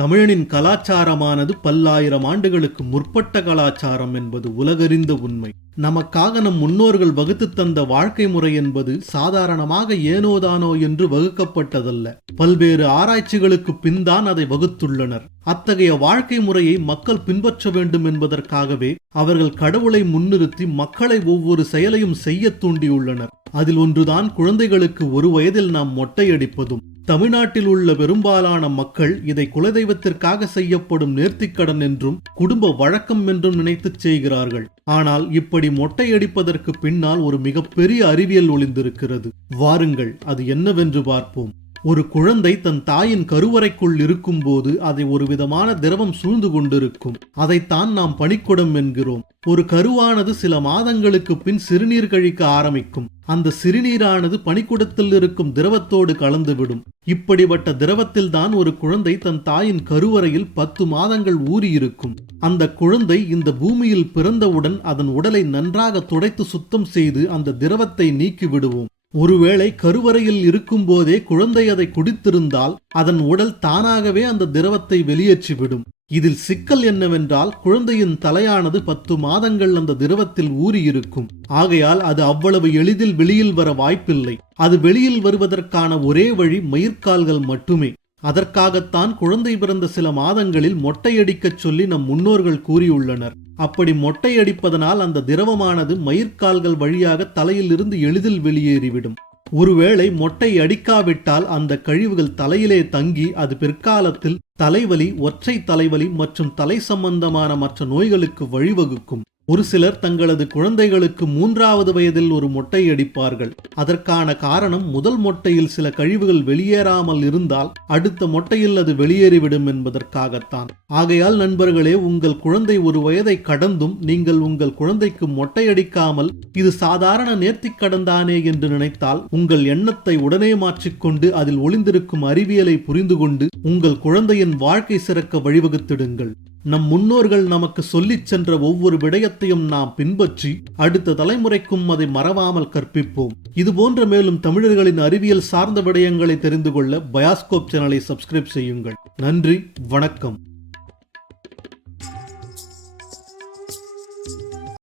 தமிழனின் கலாச்சாரமானது பல்லாயிரம் ஆண்டுகளுக்கு முற்பட்ட கலாச்சாரம் என்பது உலகறிந்த உண்மை. நமக்காக நம் முன்னோர்கள் வகுத்து தந்த வாழ்க்கை முறை என்பது சாதாரணமாக ஏனோதானோ என்று வகுக்கப்பட்டதல்ல. பல்வேறு ஆராய்ச்சிகளுக்கு பின்தான் அதை வகுத்துள்ளனர். அத்தகைய வாழ்க்கை முறையை மக்கள் பின்பற்ற வேண்டும் என்பதற்காகவே அவர்கள் கடவுளை முன்னிறுத்தி மக்களை ஒவ்வொரு செயலையும் செய்ய தூண்டியுள்ளனர். அதில் ஒன்றுதான் குழந்தைகளுக்கு ஒரு வயதில் நாம் மொட்டையடிப்பதும் தமிழ்நாட்டில் உள்ள பெரும்பாலான மக்கள் இதை குலதெய்வத்திற்காக செய்யப்படும் நேர்த்திக்கடன் என்றும் குடும்ப வழக்கம் என்றும் நினைத்துச் செய்கிறார்கள். ஆனால் இப்படி மொட்டையடிப்பதற்கு பின்னால் ஒரு மிகப்பெரிய அறிவியல் ஒளிந்திருக்கிறது. வாருங்கள் அது என்னவென்று பார்ப்போம். ஒரு குழந்தை தன் தாயின் கருவறைக்குள் இருக்கும்போது அதை ஒரு விதமான திரவம் சூழ்ந்து கொண்டிருக்கும். அதைத்தான் நாம் பனிக்குடம் என்கிறோம். ஒரு கருவானது சில மாதங்களுக்கு பின் சிறுநீர் கழிக்க ஆரம்பிக்கும். அந்த சிறுநீரானது பனிக்குடத்தில் இருக்கும் திரவத்தோடு கலந்துவிடும். இப்படிப்பட்ட திரவத்தில் தான் ஒரு குழந்தை தன் தாயின் கருவறையில் பத்து மாதங்கள் ஊறியிருக்கும். அந்த குழந்தை இந்த பூமியில் பிறந்தவுடன் அதன் உடலை நன்றாக துடைத்து சுத்தம் செய்து அந்த திரவத்தை நீக்கி விடுவோம் ஒருவேளை கருவறையில் இருக்கும்போதே குழந்தை அதை குடித்திருந்தால் அதன் உடல் தானாகவே அந்த திரவத்தை வெளியேற்றிவிடும். இதில் சிக்கல் என்னவென்றால் குழந்தையின் தலையானது பத்து மாதங்கள் அந்த திரவத்தில் ஊறியிருக்கும். ஆகையால் அது அவ்வளவு எளிதில் வெளியில் வர வாய்ப்பில்லை. அது வெளியில் வருவதற்கான ஒரே வழி மயிர்கால்கள் மட்டுமே. அதற்காகத்தான் குழந்தை பிறந்த சில மாதங்களில் மொட்டையடிக்கச் சொல்லி நம் முன்னோர்கள் கூறியுள்ளனர். அப்படி மொட்டையடிப்பதனால் அந்த திரவமானது மயிர்கால்கள் வழியாக தலையிலிருந்து எளிதில் வெளியேறிவிடும். ஒருவேளை மொட்டை அடிக்காவிட்டால் அந்த கழிவுகள் தலையிலே தங்கி அது பிற்காலத்தில் தலைவலி ஒற்றை தலைவலி மற்றும் தலை சம்பந்தமான மற்ற நோய்களுக்கு வழிவகுக்கும். ஒரு சிலர் தங்களது குழந்தைகளுக்கு மூன்றாவது வயதில் ஒரு மொட்டை அடிப்பார்கள். அதற்கான காரணம் முதல் மொட்டையில் சில கழிவுகள் வெளியேறாமல் இருந்தால் அடுத்த மொட்டையில் அது வெளியேறிவிடும் என்பதற்காகத்தான். ஆகையால் நண்பர்களே உங்கள் குழந்தை ஒரு வயதை கடந்தும் நீங்கள் உங்கள் குழந்தைக்கு மொட்டை அடிக்காமல் இது சாதாரண நேர்த்திக் கடந்தானே என்று நினைத்தால் உங்கள் எண்ணத்தை உடனே மாற்றிக்கொண்டு அதில் ஒளிந்திருக்கும் அறிவியலை புரிந்து கொண்டு உங்கள் குழந்தையின் வாழ்க்கை சிறக்க வழிவகுத்திடுங்கள். நம் முன்னோர்கள் நமக்கு சொல்லிச் சென்ற ஒவ்வொரு விடயத்தையும் நாம் பின்பற்றி அடுத்த தலைமுறைக்கும் அதை மறவாமல் கற்பிப்போம். இதுபோன்ற மேலும் தமிழர்களின் அறிவியல் சார்ந்த விடயங்களை தெரிந்து கொள்ள பயாஸ்கோப் சேனலை சப்ஸ்கிரைப் செய்யுங்கள். நன்றி வணக்கம்.